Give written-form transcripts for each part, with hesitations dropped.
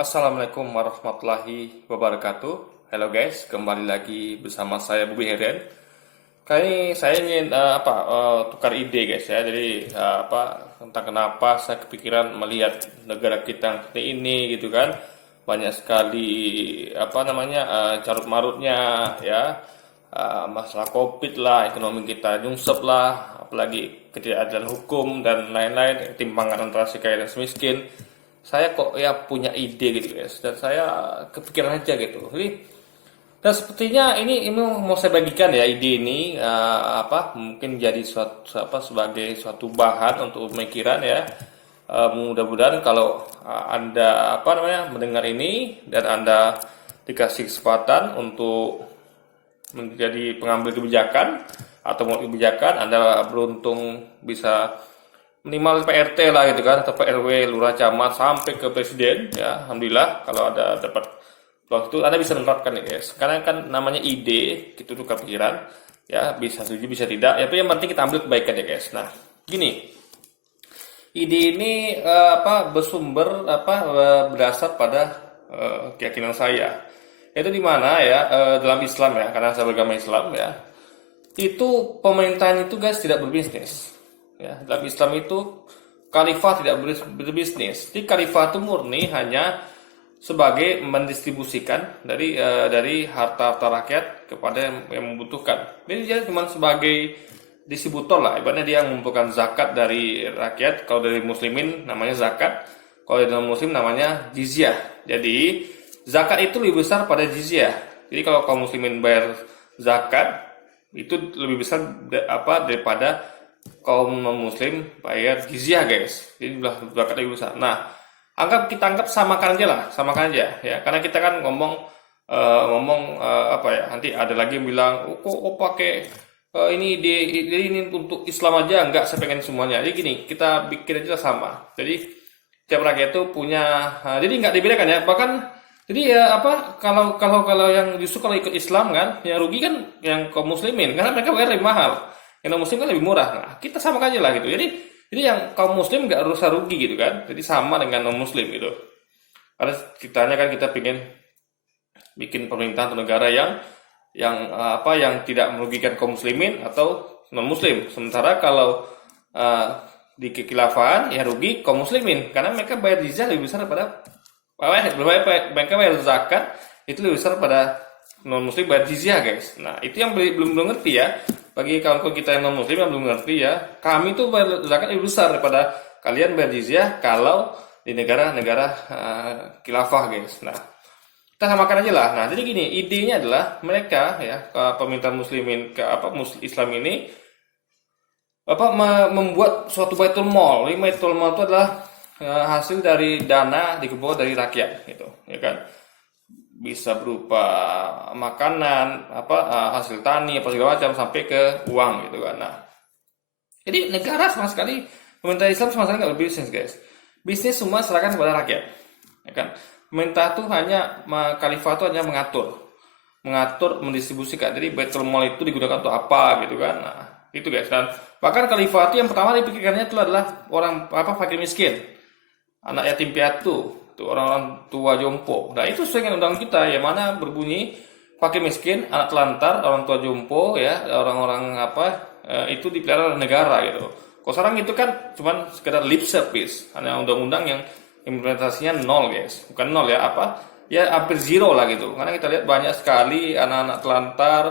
Assalamualaikum warahmatullahi wabarakatuh. Halo guys, kembali lagi bersama saya Bubi Herian. Kali ini saya ingin tukar ide guys ya. Jadi tentang kenapa saya kepikiran melihat negara kita yang seperti ini gitu kan. Banyak sekali carut marutnya ya. Masalah Covid lah, ekonomi kita nyungsep lah, apalagi ketidakadilan hukum dan lain-lain, ketimpangan antara si kaya dan si miskin. Saya kok ya punya ide gitu guys, dan saya kepikiran aja gitu. Dan sepertinya ini mau saya bagikan ya ide ini, mungkin jadi sebagai suatu bahan untuk pemikiran ya. Mudah-mudahan kalau Anda mendengar ini dan Anda dikasih kesempatan untuk menjadi pengambil kebijakan atau mau kebijakan, Anda beruntung bisa minimal PRT lah gitu kan, atau PRW, lurah, camat sampai ke presiden ya. Alhamdulillah kalau ada dapat waktu Anda bisa menerapkan ya guys. Karena kan namanya ide, gitu tuh kepikiran ya, bisa setuju bisa tidak. Ya, tapi yang penting kita ambil kebaikan ya guys. Nah, gini. Ide ini berdasar pada keyakinan saya. Itu di mana ya, dalam Islam ya, karena saya beragama Islam ya. Itu pemerintahan itu guys tidak berbisnis. Ya, dalam Islam itu khalifah tidak berbisnis. Di khalifah itu murni hanya sebagai mendistribusikan dari harta-harta rakyat kepada yang membutuhkan. Jadi dia cuma sebagai distributor lah. Ibaratnya dia mengumpulkan zakat dari rakyat. Kalau dari muslimin namanya zakat. Kalau dari non-muslim namanya jizyah. Jadi zakat itu lebih besar pada jizyah. Jadi kalau kaum muslimin bayar zakat itu lebih besar daripada kaum non-muslim bayar jizyah guys. Jadi zakat lebih besar. Nah, kita anggap samakan aja ya. Karena kita kan ngomong nanti ada lagi yang bilang kok pakai ini untuk Islam aja, enggak, saya pengen semuanya. Jadi gini, kita bikin aja sama. Jadi tiap rakyat itu punya, jadi nggak dibedakan ya. Bahkan jadi ya kalau yang justru kalau ikut Islam kan, yang rugi kan yang kaum muslimin karena mereka bayar lebih mahal. Yang non muslim kan lebih murah. Nah, kita sama aja lah gitu. Jadi yang kaum muslim nggak rusak rugi gitu kan. Jadi sama dengan non muslim gitu. Karena kita pengen bikin pemerintahan atau negara yang tidak merugikan kaum muslimin atau non muslim. Sementara kalau di kekhilafan ya rugi kaum muslimin karena mereka bayar jizyah lebih besar daripada mereka bayar zakat itu lebih besar pada non muslim bayar jizyah guys. Nah, itu yang belum ngerti ya. Bagi kawan-kawan kita yang non muslim yang belum ngerti ya, kami tuh bayar zakat lebih besar daripada kalian bayar jizyah kalau di negara-negara khilafah guys. Nah, kita samakan aja lah. Nah, jadi gini, idenya adalah mereka ya, pemerintahan muslimin Islam ini membuat suatu baitul mal. Ini baitul mal itu adalah hasil dari dana dikumpulkan dari rakyat gitu, ya kan. Bisa berupa makanan, hasil tani, apa segala macam sampai ke uang gitu kan. Nah, jadi negara sama sekali, pemerintah Islam sama sekali nggak berbisnis guys. Bisnis semua serahkan kepada rakyat, ya kan. Pemerintah tuh khalifah itu hanya mengatur, mendistribusikan. Jadi baitul mal itu digunakan untuk apa gitu kan. Nah, itu guys. Dan bahkan khalifah itu yang pertama dipikirkannya itu adalah orang fakir miskin, anak yatim piatu, tuh orang-orang tua jompo. Nah, itu sesuai dengan undang kita yang mana berbunyi fakir miskin, anak telantar, orang tua jompo ya, orang-orang itu dipelihara oleh negara gitu. Kalau sekarang itu kan cuman sekedar lip service, hanya undang-undang yang implementasinya nol guys, bukan nol ya, ya hampir zero lah gitu. Karena kita lihat banyak sekali anak-anak telantar,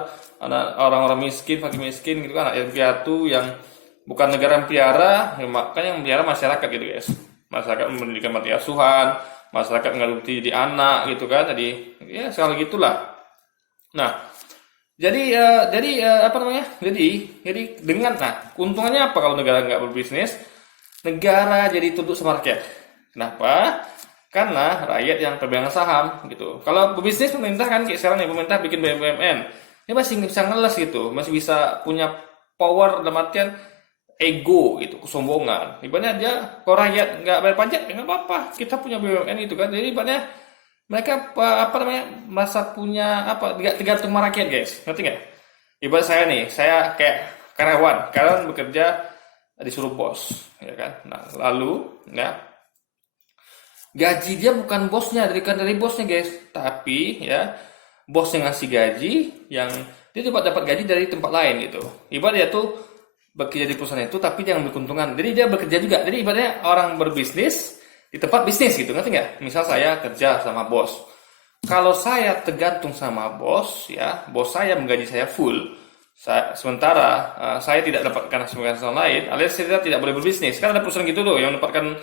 orang-orang miskin, fakir miskin gitu kan, anak yatim piatu yang bukan negara yang pelihara, ya, makanya yang pelihara masyarakat gitu guys. Masyarakat memberikan mati asuhan, masyarakat ngadopsi di anak gitu kan. Jadi ya sekali gitulah. Nah, jadi dengan keuntungannya apa kalau negara nggak berbisnis? Negara jadi tunduk sama rakyat. Kenapa? Karena rakyat yang pemegang saham gitu. Kalau berbisnis pemerintah kan kayak sekarang nih, pemerintah bikin BUMN, ini masih bisa ngeles gitu, masih bisa punya power dalam artian ego gitu, kesombongan. Ibaratnya dia kalau rakyat nggak bayar pajak ya nggak apa-apa, kita punya BUMN itu kan. Jadi ibaratnya mereka merasa punya tidak tergantung sama rakyat guys, ngerti nggak? Ibarat saya nih, saya kayak karyawan bekerja disuruh bos, ya kan. Nah, lalu ya Gaji dia bukan bosnya, dari bosnya guys, tapi ya bos yang ngasih gaji, yang dia dapat gaji dari tempat lain gitu. Ibarat dia tuh bekerja di perusahaan itu, tapi dia ngambil keuntungan. Jadi dia bekerja juga. Jadi ibaratnya orang berbisnis di tempat bisnis gitu, ngerti nggak? Misal saya kerja sama bos. Kalau saya tergantung sama bos, ya bos saya menggaji saya full. Sementara saya tidak dapatkan hasil lain, alias saya tidak boleh berbisnis. Kan ada perusahaan gitu tuh yang mendapatkan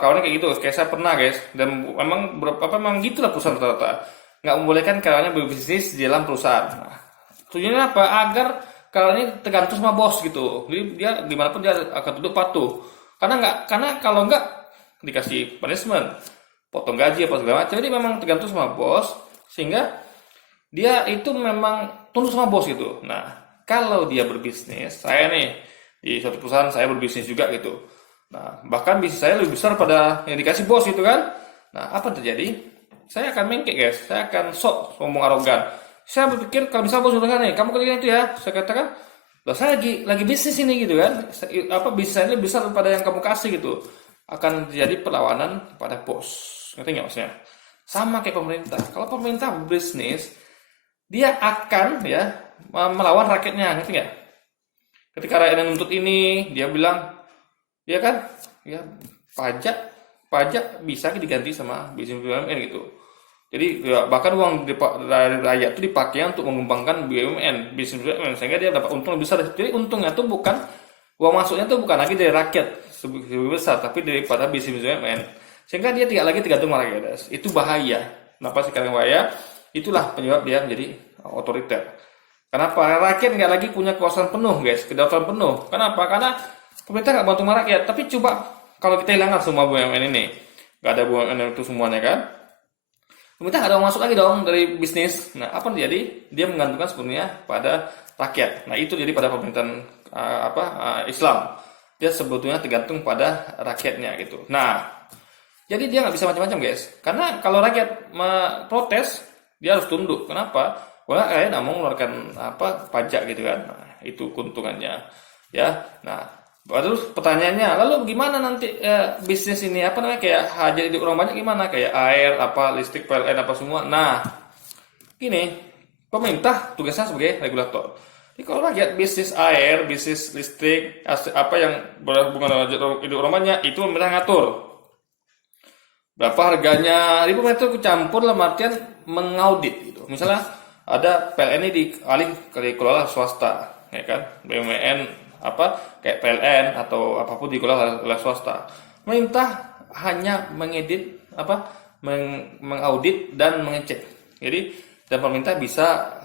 kawannya kayak gitu. Kayak saya pernah guys, dan memang memang gitulah perusahaan rata-rata nggak membolehkan karyawannya berbisnis di dalam perusahaan. Nah, tujuannya apa? Agar karyawannya tergantung sama bos gitu. Jadi dia dimanapun dia akan tunduk patuh. Karena kalau nggak dikasih punishment, potong gaji apa segala macam. Jadi memang tergantung sama bos, sehingga dia itu memang tunduk sama bos gitu. Nah, kalau dia berbisnis, saya nih di suatu perusahaan saya berbisnis juga gitu. Nah, bahkan bisnis saya lebih besar pada yang dikasih bos gitu kan. Nah, apa terjadi? Saya akan mengkek guys, saya akan sok ngomong arogan. Saya berpikir kalau misalnya bos bilang nih, kamu kerjain itu ya, saya katakan, lah saya lagi bisnis ini gitu kan. Apa bisnis saya lebih besar daripada yang kamu kasih gitu. Akan terjadi perlawanan kepada bos. Ngerti nggak maksudnya? Sama kayak pemerintah. Kalau pemerintah bisnis, dia akan ya melawan rakyatnya, ngerti nggak? Ketika rakyat nuntut ini, dia bilang, ya kan, ya pajak bisa diganti sama bisnis BUMN gitu. Jadi ya, bahkan uang dari rakyat itu dipakai untuk mengembangkan BUMN, bisnis BUMN, sehingga dia dapat untung lebih besar. Jadi untungnya tuh bukan uang masuknya tuh bukan lagi dari rakyat lebih besar, tapi daripada bisnis BUMN. Sehingga dia tidak lagi tergantung sama rakyat. Itu bahaya. Kenapa sekarang bahaya? Itulah penyebab dia menjadi otoriter. Kenapa? Rakyat nggak lagi punya kekuasaan penuh, guys, kedaulatan penuh. Kenapa? Karena pemerintah nggak bantu rakyat. Tapi coba kalau kita hilangkan semua BUMN ini, nggak ada BUMN itu semuanya kan? Pemerintah nggak ada masuk lagi dong dari bisnis. Nah, apa yang terjadi? Dia menggantungkan sepenuhnya pada rakyat. Nah, itu jadi pada pemerintahan Islam. Dia sebetulnya tergantung pada rakyatnya gitu. Nah, jadi dia nggak bisa macam-macam guys. Karena kalau rakyat protes, dia harus tunduk. Kenapa? Karena rakyat nggak mau mengeluarkan pajak gitu kan. Nah, itu keuntungannya. Ya. Nah, terus pertanyaannya, lalu gimana nanti bisnis ini kayak hajat hidup orang banyak gimana? Kayak air, listrik, PLN apa semua. Nah, gini, pemerintah tugasnya sebagai regulator. Jadi kalau rakyat bisnis air, bisnis listrik, apa yang berhubungan dengan hajat hidup orang banyak, itu pemerintah ngatur. Berapa harganya? Jadi pemerintah campur dalam artian mengaudit gitu. Misalnya ada PLN ini dialih dikelola swasta, ya kan? BUMN kayak PLN atau apapun dikelola oleh swasta. Pemerintah hanya mengedit mengaudit dan mengecek. Jadi dan pemerintah bisa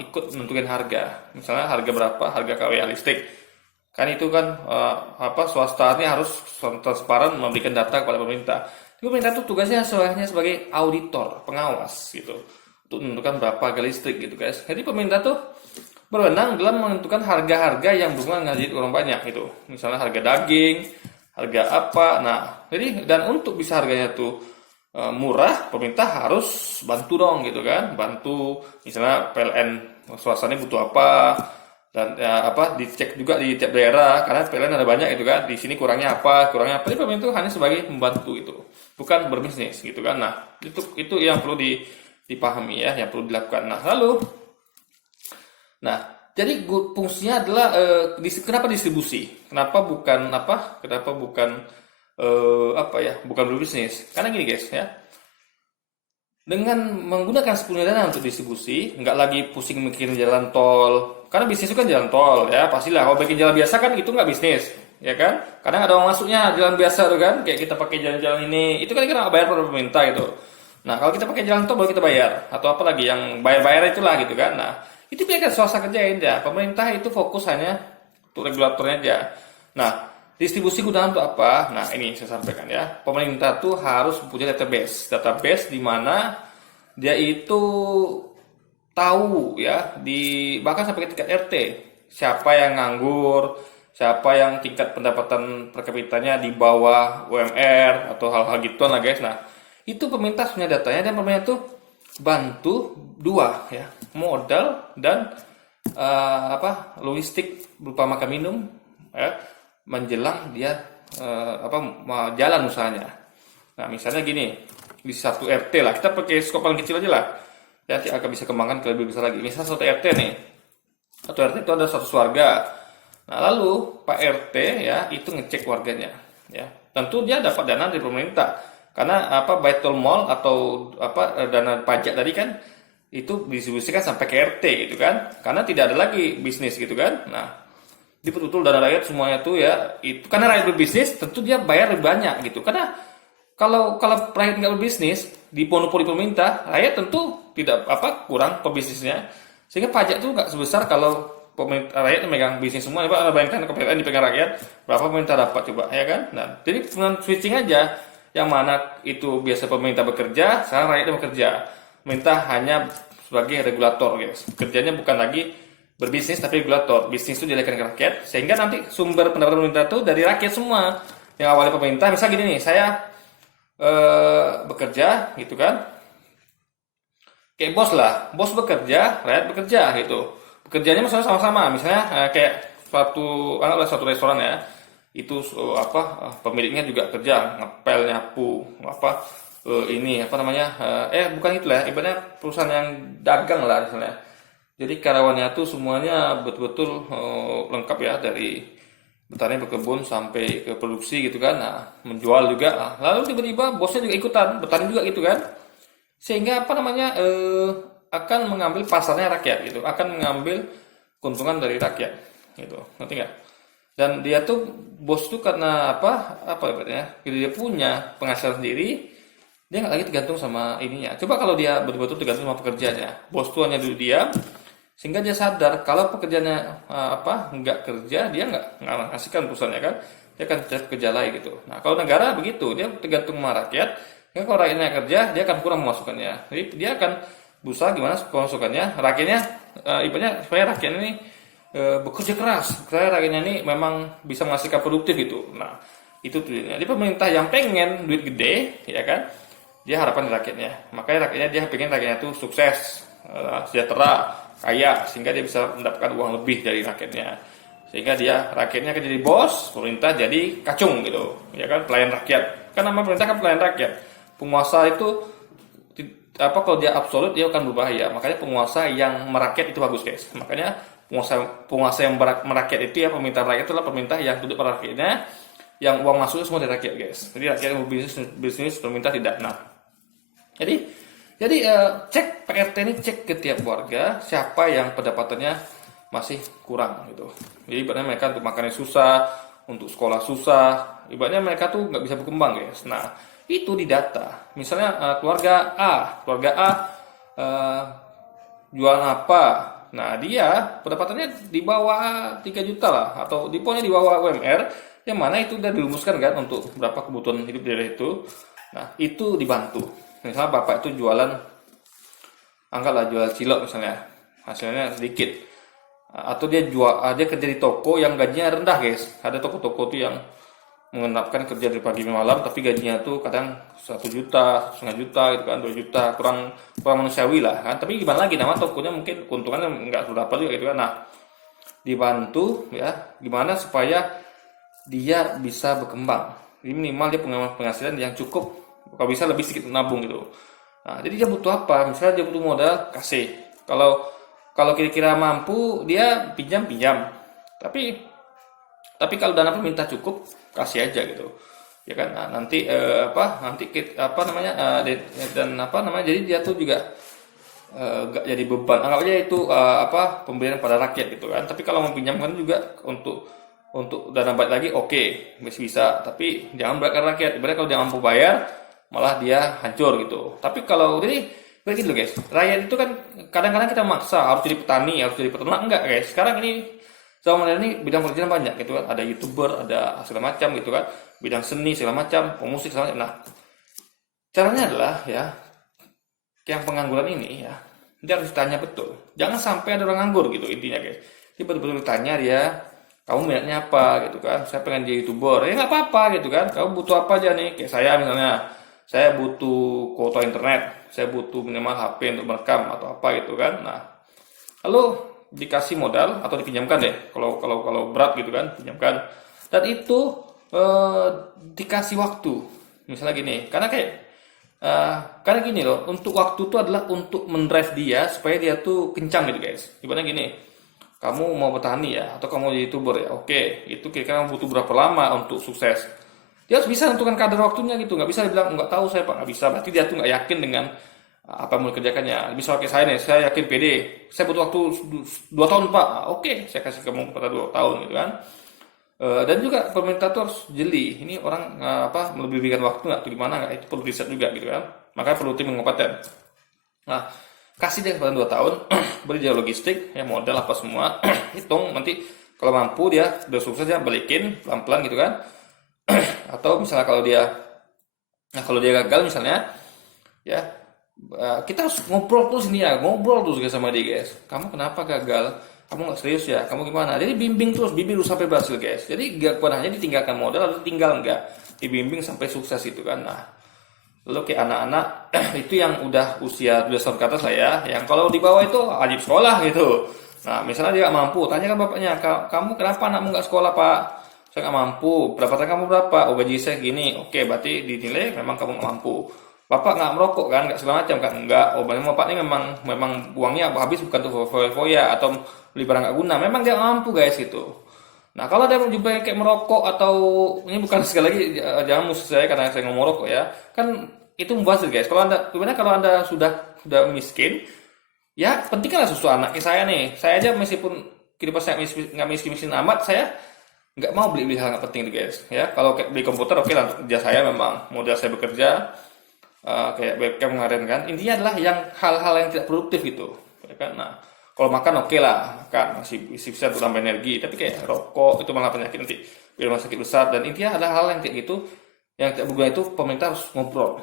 ikut menentukan harga. Misalnya harga berapa, harga KWA listrik. Kan itu kan swasta ini harus transparan memberikan data kepada pemerintah. Jadi pemerintah itu tugasnya hanya sebagai auditor, pengawas gitu. Untuk menentukan berapa harga listrik gitu guys. Jadi pemerintah tuh berwenang dalam menentukan harga-harga yang berhubungan dengan orang banyak gitu. Misalnya harga daging, harga apa. Nah, jadi dan untuk bisa harganya tuh murah, pemerintah harus bantu dong gitu kan. Bantu misalnya PLN swastanya butuh apa dan dicek juga di tiap daerah karena PLN ada banyak gitu kan. Di sini kurangnya apa. Jadi pemerintah hanya sebagai membantu itu. Bukan berbisnis gitu kan. Nah, itu yang perlu dipahami ya, yang perlu dilakukan. Nah, jadi fungsinya adalah kenapa distribusi? Kenapa bukan bukan berbisnis? Karena gini guys ya. Dengan menggunakan sepenuhnya dana untuk distribusi, nggak lagi pusing mikirin jalan tol. Karena bisnis itu kan jalan tol ya, pastilah. Kalau bikin jalan biasa kan itu nggak bisnis, ya kan? Kadang ada uang masuknya jalan biasa tuh kan, kayak kita pakai jalan-jalan ini, itu kan kita nggak bayar pada pemerintah gitu. Nah, kalau kita pakai jalan tol baru kita bayar, atau apa lagi yang bayar-bayar itulah gitu kan. Nah, itu biarkan swasta kerjain ya. Pemerintah itu fokus hanya untuk regulatornya aja. Nah, distribusi gunaan untuk apa? Nah, ini saya sampaikan ya. Pemerintah tuh harus punya database di mana dia itu tahu ya, bahkan sampai ke tingkat RT, siapa yang nganggur, siapa yang tingkat pendapatan per kapitanya di bawah UMR atau hal-hal gituan lah guys. Nah, itu pemerintah punya datanya dan pemerintah tuh bantu dua ya, modal dan logistik berupa makan minum ya menjelang dia jalan usahanya. Nah, misalnya gini, di satu RT lah, kita pakai skop paling kecil aja lah. Ya, kita akan bisa kembangkan ke lebih besar lagi. Misalnya satu RT nih, satu RT itu ada 100 warga. Nah, lalu Pak RT ya itu ngecek warganya. Ya, tentu dia dapat dana dari pemerintah. Karena apa Baitul Mal atau apa dana pajak tadi kan itu didistribusikan sampai ke RT gitu kan. Karena tidak ada lagi bisnis gitu kan. Nah, di betul-betul dana rakyat semuanya tuh ya itu karena rakyat berbisnis tentu dia bayar lebih banyak gitu. Karena kalau rakyat nggak berbisnis di monopoli pemerintah, rakyat tentu tidak apa kurang pebisnisnya. Sehingga pajak itu nggak sebesar kalau pemerintah rakyat yang megang bisnis semua. Ya, Pak, bayangkan kalau PLN dipegang rakyat, berapa pemerintah dapat coba, ya kan? Nah, jadi dengan switching aja, yang mana itu biasa pemerintah bekerja, sekarang rakyat yang bekerja. Pemerintah hanya sebagai regulator, guys. Kerjanya bukan lagi berbisnis tapi regulator. Bisnis itu dialihkan ke rakyat, sehingga nanti sumber pendapatan pemerintah itu dari rakyat semua. Yang awalnya pemerintah, misalnya gini nih, saya bekerja gitu kan, kayak bos lah, bos bekerja, rakyat bekerja gitu. Pekerjaannya misalnya sama-sama, misalnya kayak anggaplah suatu restoran ya, itu pemiliknya juga kerja, ngepel, nyapu, ini apa namanya, bukan itulah, ibaratnya perusahaan yang dagang lah misalnya. Jadi karyawannya tuh semuanya betul-betul lengkap ya dari bertani berkebun sampai ke produksi gitu kan, nah menjual juga. Nah, lalu tiba-tiba bosnya juga ikutan bertani juga gitu kan, sehingga apa namanya akan mengambil pasarnya rakyat gitu, akan mengambil keuntungan dari rakyat gitu, ngerti nggak? Dan dia tuh bos tuh karena apa ya, dia punya penghasilan sendiri, dia nggak lagi tergantung sama ininya. Coba kalau dia betul-betul tergantung sama pekerjaannya, bos tuh hanya duduk diam, sehingga dia sadar kalau pekerjaannya nggak kerja, dia nggak menghasilkan perusahaannya kan, dia akan cari kerja lain gitu. Nah kalau negara begitu, dia tergantung sama rakyat, ya kalau rakyatnya kerja, dia akan kurang pemasukannya. Jadi dia akan berusaha gimana pemasukannya, rakyatnya ibaratnya supaya rakyat ini bekerja keras, supaya rakyatnya ini memang bisa menghasilkan produktif gitu. Nah itu tujuannya. Jadi pemerintah yang pengen duit gede, ya kan, dia harapan dari rakyatnya. Makanya rakyatnya dia pengen rakyatnya tuh sukses, sejahtera, kaya, sehingga dia bisa mendapatkan uang lebih dari rakyatnya, sehingga rakyatnya akan jadi bos, pemerintah jadi kacung gitu, ya kan, pelayan rakyat. Kan nama pemerintah kan pelayan rakyat. Penguasa itu kalau dia absolut dia akan berbahaya. Makanya penguasa yang merakyat itu bagus guys. Makanya penguasa yang merakyat itu ya, pemerintah rakyat itulah pemerintah yang duduk pada rakyatnya, yang uang masuknya semua dari rakyat guys. Jadi rakyat yang bisnis pemerintah tidak. Nah, jadi cek PRT ini, cek ke tiap warga siapa yang pendapatannya masih kurang gitu. Jadi ibaratnya mereka untuk makannya susah, untuk sekolah susah, ibaratnya mereka tuh nggak bisa berkembang guys. Nah itu didata. Misalnya keluarga A jualan apa? Nah dia pendapatannya di bawah 3 juta lah, atau di pokoknya di bawah UMR, yang mana itu udah dirumuskan kan untuk berapa kebutuhan hidup daerah itu. Nah itu dibantu. Misalnya bapak itu jualan, anggaplah jual cilok misalnya, hasilnya sedikit, atau dia kerja di toko yang gajinya rendah guys. Ada toko-toko tuh yang mengenapkan kerja dari pagi malam, tapi gajinya tuh kadang 1 juta, 1,5 juta gitu kan, 2 juta, kurang manusiawi lah kan. Tapi gimana lagi, nama tokonya mungkin keuntungannya nggak seberapa juga gitu kan. Nah dibantu ya, gimana supaya dia bisa berkembang. Jadi minimal dia punya penghasilan yang cukup, kalau bisa lebih sedikit nabung gitu. Nah, jadi dia butuh apa? Misalnya dia butuh modal, kasih. Kalau kira-kira mampu, dia pinjam. Tapi kalau dana pemerintah cukup, kasih aja gitu. Ya kan? Nah, nanti jadi dia tuh juga nggak jadi beban. Anggap aja itu pemberian pada rakyat gitu kan. Tapi kalau mau pinjamkan juga untuk dana balik lagi, oke, masih bisa. Tapi jangan beratkan rakyat. Ibaratnya kalau dia mampu bayar, malah dia hancur gitu. Tapi kalau jadi begitu guys, rakyat itu kan kadang-kadang kita maksa harus jadi petani, harus jadi peternak. Enggak guys, sekarang ini zaman ini bidang pekerjaan banyak gitu kan, ada YouTuber, ada segala macam gitu kan, bidang seni segala macam, pemusik segala macam. Nah caranya adalah ya, yang pengangguran ini ya, dia harus ditanya betul, jangan sampai ada orang nganggur gitu intinya guys. Dia betul-betul ditanya dia, kamu minatnya apa gitu kan, saya pengen jadi YouTuber, ya nggak apa-apa gitu kan, kamu butuh apa aja nih, kayak saya misalnya, saya butuh kuota internet, saya butuh minimal HP untuk merekam atau apa gitu kan. Nah, lalu dikasih modal atau dipinjamkan deh, kalau berat gitu kan, pinjamkan. Dan itu dikasih waktu, Misalnya gini, karena gini loh, untuk waktu itu adalah untuk mendrive dia supaya dia tuh kencang gitu guys. Ibaratnya gini, kamu mau petani ya, atau kamu jadi youtuber ya, oke, itu kira-kira butuh berapa lama untuk sukses? Dia harus bisa tentukan kadar waktunya gitu, nggak bisa dibilang nggak tahu saya pak, nggak bisa. Berarti dia tuh nggak yakin dengan apa yang mau dikerjakannya. Bisa kayak saya nih, saya yakin PD, saya butuh waktu 2 tahun pak. Oke, saya kasih kamu pada 2 tahun gitu kan. Dan juga pemerintah tuh harus jeli. Ini orang apa melebihkan waktu nggak atau gimana nggak? Itu perlu riset juga gitu kan. Makanya perlu tim yang kompeten. Nah, kasih dia kepada 2 tahun, beri dia logistik, ya modal apa semua, hitung nanti kalau mampu dia udah sukses dia balikin pelan-pelan gitu kan. Atau misalnya kalau dia gagal misalnya, ya kita harus ngobrol terus ini ya, ngobrol terus guys sama dia guys. Kamu kenapa gagal? Kamu nggak serius ya? Kamu gimana? Jadi bimbing terus, bimbing terus sampai berhasil guys. Jadi gak bukan hanya ditinggalkan modal atau tinggal enggak, dibimbing sampai sukses itu kan. Nah, lalu kayak anak-anak itu yang udah usia 12 tahun ke atas saya, yang kalau di bawah itu wajib sekolah gitu. Nah, misalnya dia nggak mampu, tanyakan bapaknya, kamu kenapa anakmu nggak sekolah pak? Saya nggak mampu. Pendapatan kamu berapa? Oh gaji saya gini. Oke, berarti dinilai memang kamu nggak mampu. Bapak nggak merokok kan? Nggak segala macam kan? Enggak. Oh, berarti bapak ini memang uangnya habis bukan untuk foya-foya atau beli barang nggak guna. Memang dia nggak mampu guys gitu. Nah, kalau dia jumpa kayak merokok atau ini bukan sekali lagi jangan musuh saya karena saya ngomong merokok ya. Kan itu mubazir guys. Kalau anda sudah miskin, ya pentingkanlah susu anak saya nih. Saya aja meskipun kehidupan saya nggak miskin amat, saya nggak mau beli hal nggak penting tuh guys. Ya kalau kayak beli komputer oke lah untuk kerja saya memang modal saya bekerja kayak webcam kemarin kan. Intinya adalah yang hal-hal yang tidak produktif gitu. Ya kan? Nah kalau makan oke lah, makan masih bisa untuk tambah energi. Tapi kayak rokok itu malah penyakit nanti rumah sakit besar. Dan intinya adalah hal yang kayak gitu yang tidak berguna itu pemerintah harus ngobrol.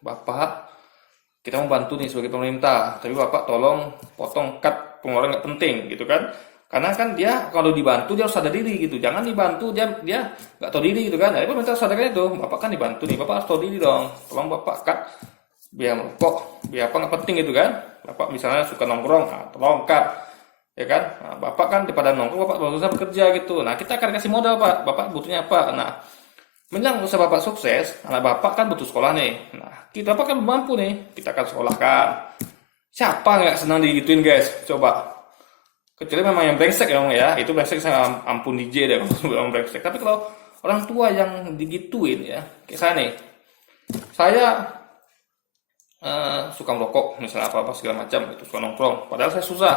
Bapak, kita mau bantu nih sebagai pemerintah, tapi Bapak tolong potong cut pengeluaran nggak penting gitu kan. Karena kan dia kalau dibantu dia harus sadar diri gitu. Jangan dibantu dia nggak tahu diri gitu kan. Jadi pemerintah harus sadarkan itu. Bapak kan dibantu nih, Bapak harus tahu diri dong. Tolong Bapak cut biar merokok, biar apa nggak penting gitu kan. Bapak misalnya suka nongkrong, nah, tolong cut. Ya kan? Nah, Bapak kan daripada nongkrong Bapak berusaha bekerja gitu. Nah, kita akan kasih modal Pak. Bapak butuhnya apa? Nah, menjelang usaha Bapak sukses, anak Bapak kan butuh sekolah nih. Nah, kita Bapak kan mampu nih, kita akan sekolahkan. Siapa nggak senang digituin guys? Coba. Kecuali memang yang brengsek ya, itu brengsek saya ampun DJ deh kalau memang brengsek. Tapi kalau orang tua yang digituin ya, kayak saya nih, saya suka merokok misalnya apa segala macam gitu, suka nongkrong. Padahal saya susah,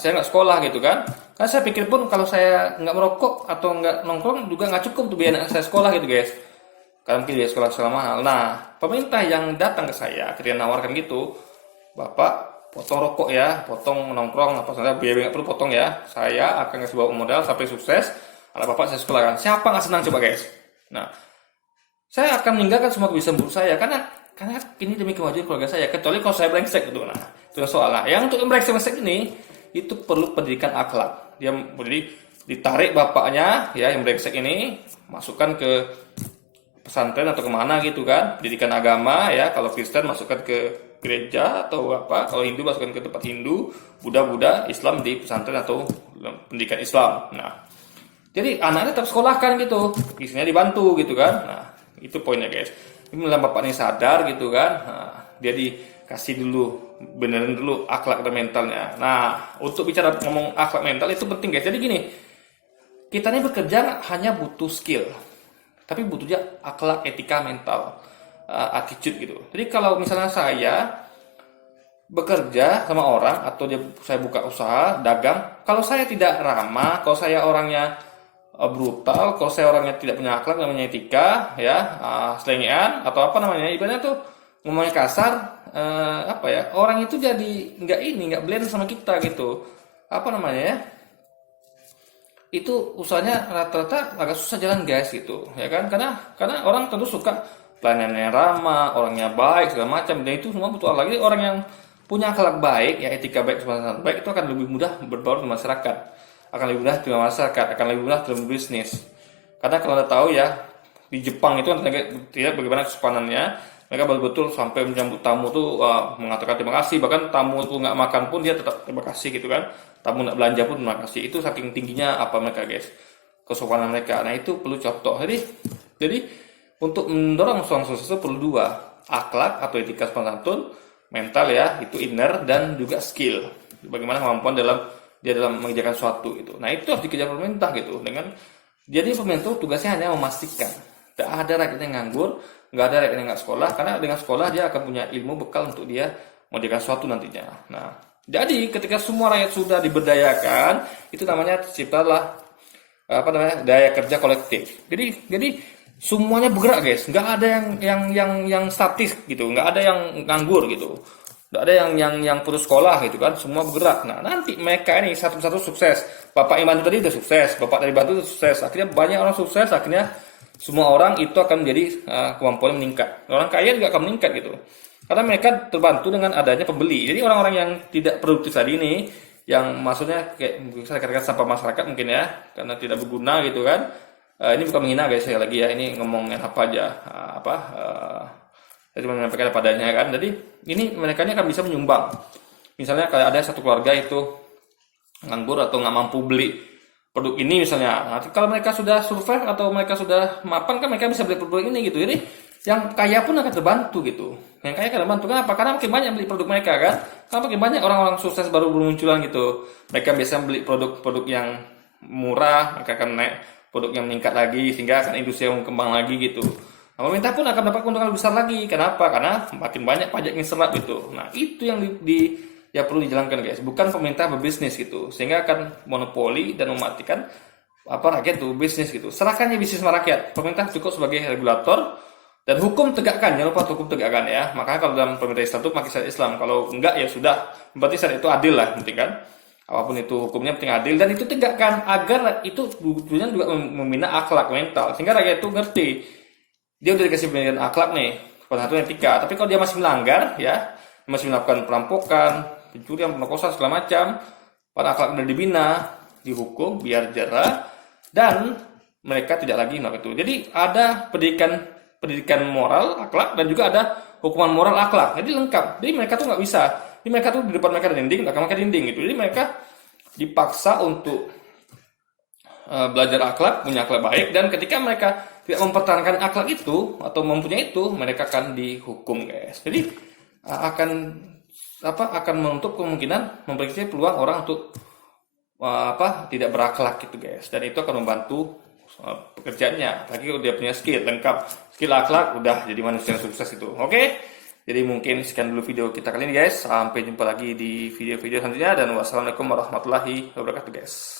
saya nggak sekolah gitu kan. Karena saya pikir pun kalau saya nggak merokok atau nggak nongkrong juga nggak cukup tuh biaya anak saya sekolah gitu guys. Karena mungkin biaya sekolah mahal. Nah, pemerintah yang datang ke saya ketika nawarkan gitu, Bapak potong rokok ya, potong nongkrong apa saja biaya nggak perlu potong ya. Saya akan kasih bawa modal sampai sukses. Anak Bapak saya sekolahkan. Siapa nggak senang coba guys? Nah, saya akan meninggalkan semua kebiasaan buruk saya karena ini demi kemajuan keluarga saya. Kecuali kalau saya brengsek gitu. Nah, itu soalnya. Yang untuk brengsek ini itu perlu pendidikan akhlak. Dia jadi ditarik bapaknya ya yang brengsek ini masukkan ke pesantren atau kemana gitu kan, pendidikan agama ya. Kalau Kristen masukkan ke gereja atau apa, kalau Hindu masukkan ke tempat Hindu, Buddha, Islam di pesantren atau pendidikan Islam. Nah, jadi anaknya tetap sekolahkan gitu, isinya dibantu gitu kan. Nah, itu poinnya guys. Ini mulai bapak ini sadar gitu kan. Nah, dia dikasih dulu, benerin dulu akhlak dan mentalnya. Nah, untuk bicara ngomong akhlak mental itu penting guys. Jadi gini, kita ini bekerja hanya butuh skill, tapi butuh juga akhlak, etika, mental. Attitude gitu. Jadi kalau misalnya saya bekerja sama orang atau saya buka usaha dagang, kalau saya tidak ramah, kalau saya orangnya brutal, kalau saya orangnya tidak punya akhlak, namanya etika, ya selengean atau apa namanya, ibaratnya tuh ngomongnya kasar, apa ya, orang itu jadi nggak blend sama kita gitu, apa namanya ya, itu usahanya rata-rata agak susah jalan guys gitu, ya kan, karena orang tentu suka pelayanannya ramah, orangnya baik segala macam, dan itu semua butuh lagi orang yang punya akhlak baik, ya etika baik, semangat baik, itu akan lebih mudah berbaur di masyarakat, akan lebih mudah di masyarakat, akan lebih mudah dalam bisnis. Karena kalau Anda tahu ya di Jepang itu tidak bagaimana kesopanannya, mereka betul-betul sampai menyambut tamu tuh mengatakan terima kasih, bahkan tamu itu nggak makan pun dia tetap terima kasih gitu kan, tamu nggak belanja pun terima kasih. Itu saking tingginya apa mereka guys, kesopanan mereka. Nah itu perlu contoh. Jadi untuk mendorong seorang sukses itu perlu dua, akhlak atau etika sopan santun, mental ya, itu inner, dan juga skill. Bagaimana kemampuan dalam mengerjakan sesuatu gitu. Nah, itu harus dikejar pemerintah gitu. Jadi pemerintah tugasnya hanya memastikan tidak ada rakyat yang nganggur, nggak ada rakyat yang nggak sekolah, karena dengan sekolah dia akan punya ilmu bekal untuk dia mengerjakan sesuatu nantinya. Nah, jadi ketika semua rakyat sudah diberdayakan, itu namanya terciptalah daya kerja kolektif. Jadi semuanya bergerak guys, nggak ada yang statis gitu, nggak ada yang nganggur gitu, nggak ada yang putus sekolah gitu kan, semua bergerak. Nah, nanti mereka ini satu-satu sukses. Bapak yang bantu tadi udah sukses, bapak dari bantu udah sukses, akhirnya banyak orang sukses, akhirnya semua orang itu akan menjadi kemampuannya meningkat. Orang kaya juga akan meningkat gitu, karena mereka terbantu dengan adanya pembeli. Jadi orang-orang yang tidak produktif tadi ini, yang maksudnya kayak bisa dikatakan sampah masyarakat mungkin ya, karena tidak berguna gitu kan. Ini bukan menghina guys, saya lagi ya, ini ngomongin apa aja, saya cuma menyampaikan padanya kan. Jadi ini mereka ini akan bisa menyumbang. Misalnya kayak ada satu keluarga itu nganggur atau nggak mampu beli produk ini misalnya. Nah, kalau mereka sudah survive atau mereka sudah mapan kan mereka bisa beli produk ini gitu. Jadi yang kaya pun akan terbantu gitu. Yang kaya akan terbantu. Kenapa? Karena makin banyak beli produk mereka kan. Karena makin banyak orang-orang sukses baru bermunculan gitu. Mereka biasa beli produk-produk yang murah, mereka akan naik produk yang meningkat lagi sehingga akan industri yang berkembang lagi gitu. Nah, pemerintah pun akan dapat keuntungan besar lagi. Kenapa? Karena makin banyak pajak yang serap gitu. Nah, itu yang ya perlu dijalankan guys. Bukan pemerintah berbisnis gitu, sehingga akan monopoli dan mematikan rakyat itu bisnis gitu. Serahkannya bisnis sama rakyat. Pemerintah cukup sebagai regulator dan hukum tegakkan. Jangan lupa hukum tegakkan ya. Makanya kalau dalam pemerintah Islam itu pakai syariat Islam. Kalau enggak ya sudah. Berarti syariat itu adil lah, penting kan? Apapun itu hukumnya penting adil dan itu tegakkan agar itu tujuannya juga membina akhlak mental sehingga rakyat itu ngerti. Dia udah dikasih pendidikan akhlak nih, salah satu etika. Tapi kalau dia masih melanggar ya, masih melakukan perampokan, pencurian, pemerkosaan segala macam, pada akhlak udah dibina, dihukum biar jerah dan mereka tidak lagi melakukan itu. Jadi ada pendidikan moral akhlak dan juga ada hukuman moral akhlak. Jadi lengkap. Jadi mereka tuh nggak bisa. Jadi mereka tuh di depan mereka ada dinding, belakang mereka dinding gitu. Jadi mereka dipaksa untuk belajar akhlak, punya akhlak baik, dan ketika mereka tidak mempertahankan akhlak itu atau mempunyai itu, mereka akan dihukum guys. Jadi akan menutup kemungkinan memberikan peluang orang untuk tidak berakhlak gitu guys. Dan itu akan membantu pekerjaannya. Lagi kalau dia punya skill lengkap, skill akhlak udah jadi manusia yang sukses itu. Oke? Jadi mungkin sekian dulu video kita kali ini guys. Sampai jumpa lagi di video-video selanjutnya dan wassalamualaikum warahmatullahi wabarakatuh guys.